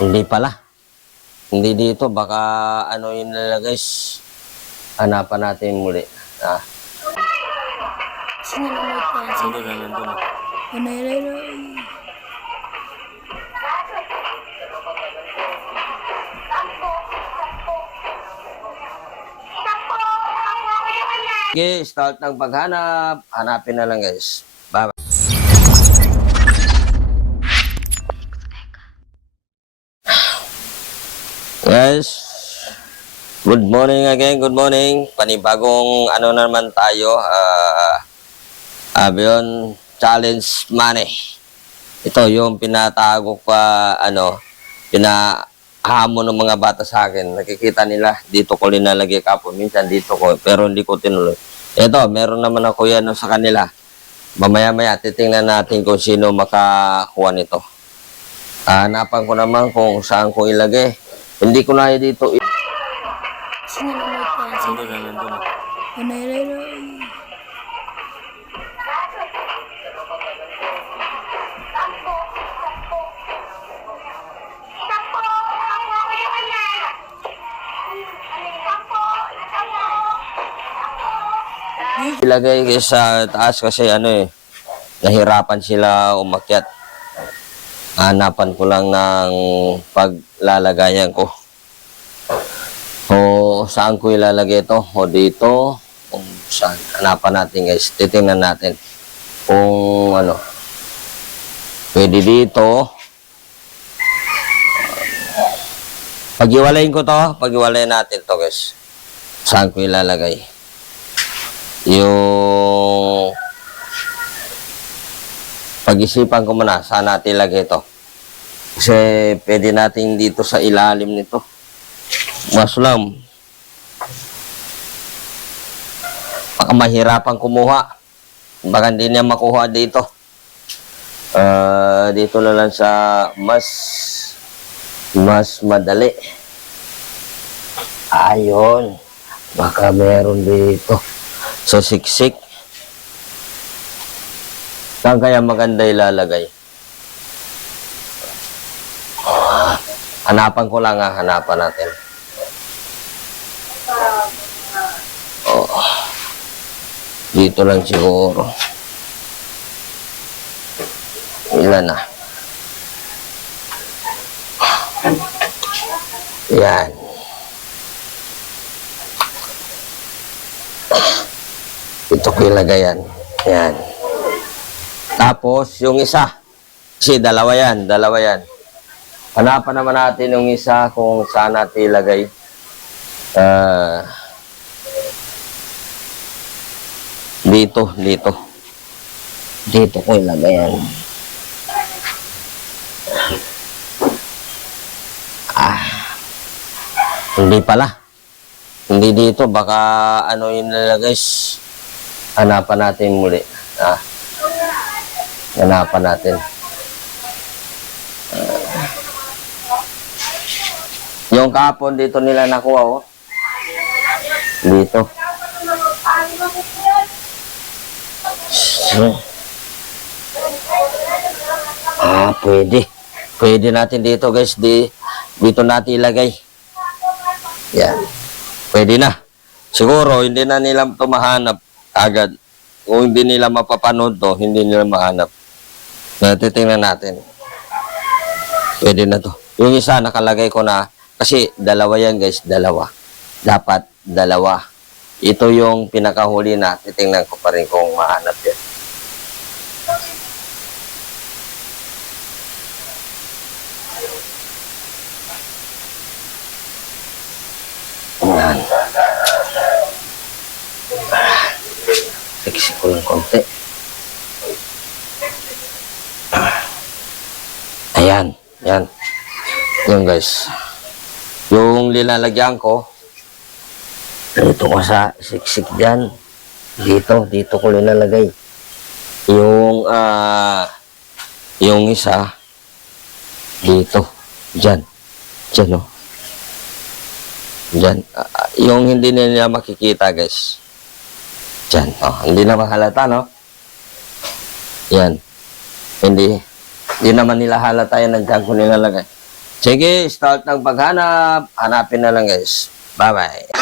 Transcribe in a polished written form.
Hindi pala. Hindi dito. Baka ano yun nila guys. Hanapan natin muli. Ah. Sino naman yan? Sino? Nandun. Panayray. Okay, start ng paghanap. Hanapin na lang guys. Bye. Guys, good morning again, good morning. Panibagong ano naman tayo, Avion Challenge Money. Ito yung pinatago pa, pinahamon ng mga bata sa akin. Nakikita nila, dito ko linalagay kapon. Minsan dito ko, pero hindi ko tinuloy. Ito, meron naman ako yan sa kanila. Mamaya-maya, titingnan natin kung sino makakuha nito. Hanapan ko naman kung saan ko ilagay. Hindi ko na dito. Sino naman yan? Sino? Nandun. Panayray. Ilagay sa taas kasi nahirapan sila umakyat. Hanapan ko lang ng paglalagayan ko. O saan ko ilalagay ito? O dito. Kung saan. Hanapan natin guys. Titingnan natin. Kung pwede dito. Pag-iwalayin ko to. Pag-iwalayin natin to guys. Saan ko ilalagay? Yung pag-isipan ko muna saan natin ilagay ito. Kasi pwede natin dito sa ilalim nito. Mas lang. Baka mahirapan kumuha. Baka hindi niya makuha dito. Dito na lang sa mas madali. Ayun. Baka meron dito. So, siksik. Saan kaya maganda ilalagay? Hanapan ko lang hanapan natin. Dito lang siguro. Ilan na? Yan. Ito ko ilagay yan. Yan. Tapos, yung isa. Kasi dalawa yan. Hanapan naman natin yung isa kung saan natin ilagay. Dito. Dito ko ilagay yan. Hindi pala. Hindi dito. Baka yun nila guys. Hanapan natin muli. Hanapan natin. Yung kapon dito nila nakuha, Dito. Pwede. Pwede natin dito guys. Dito natin ilagay. Yan. Pwede na. Siguro, hindi na nila ito mahanap agad. Kung hindi nila mapapanood to, hindi nila mahanap. Titingnan natin. Pwede na to. Yung isa, nakalagay ko na. Kasi, dalawa yan guys. Dalawa. Dapat, dalawa. Ito yung pinakahuli na. Titingnan ko pa rin kung mahanap yan. Yan. Fix ko lang konti. Ayan. Yan. Yan guys. Yung lilalagyan ko, dito ko sa siksik dyan. Dito ko linalagay. Yung isa, dito. Dyan. Dyan, oh. Dyan. Yung hindi nila makikita, guys. Dyan. Oh, hindi na mahalata, no? Yan. Hindi naman nila halata yan. Nandiyan ko nilalagay. Sige, start ng paghanap. Hanapin na lang guys. Bye-bye.